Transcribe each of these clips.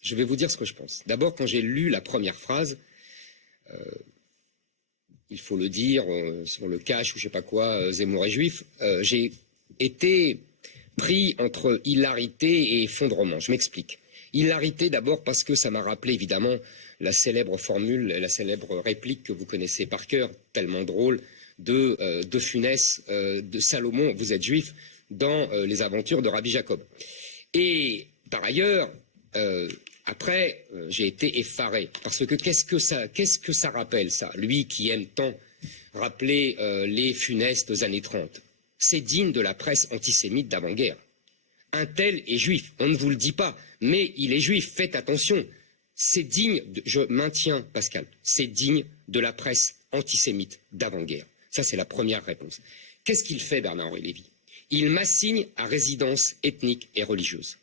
Je vais vous dire ce que je pense. D'abord, quand j'ai lu la première phrase, il faut le dire, sur le cash ou je sais pas quoi, Zemmour est juif, j'ai été pris entre hilarité et effondrement. Je m'explique. Hilarité d'abord parce que ça m'a rappelé évidemment la célèbre formule, la célèbre réplique que vous connaissez par cœur, tellement drôle, de Funès, de Salomon, vous êtes juif, dans les aventures de Rabbi Jacob. Et par ailleurs, après, j'ai été effaré, parce que qu'est-ce que ça rappelle, ça? Lui qui aime tant rappeler les funestes années 30. C'est digne de la presse antisémite d'avant-guerre. Un tel est juif, on ne vous le dit pas, mais il est juif, faites attention. C'est digne, je maintiens Pascal, c'est digne de la presse antisémite d'avant-guerre. Ça, c'est la première réponse. Qu'est-ce qu'il fait, Bernard-Henri Lévy? Il m'assigne à résidence ethnique et religieuse.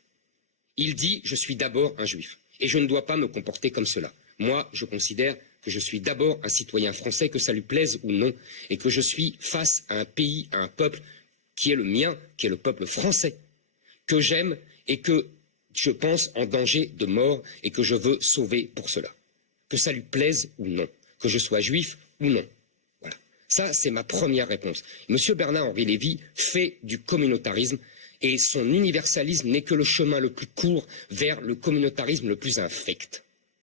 Il dit, je suis d'abord un juif, et je ne dois pas me comporter comme cela. Moi, je considère que je suis d'abord un citoyen français, que ça lui plaise ou non, et que je suis face à un pays, à un peuple qui est le mien, qui est le peuple français, que j'aime et que je pense en danger de mort et que je veux sauver pour cela. Que ça lui plaise ou non, que je sois juif ou non. Voilà. Ça, c'est ma première réponse. Monsieur Bernard-Henri Lévy fait du communautarisme et son universalisme n'est que le chemin le plus court vers le communautarisme le plus infect.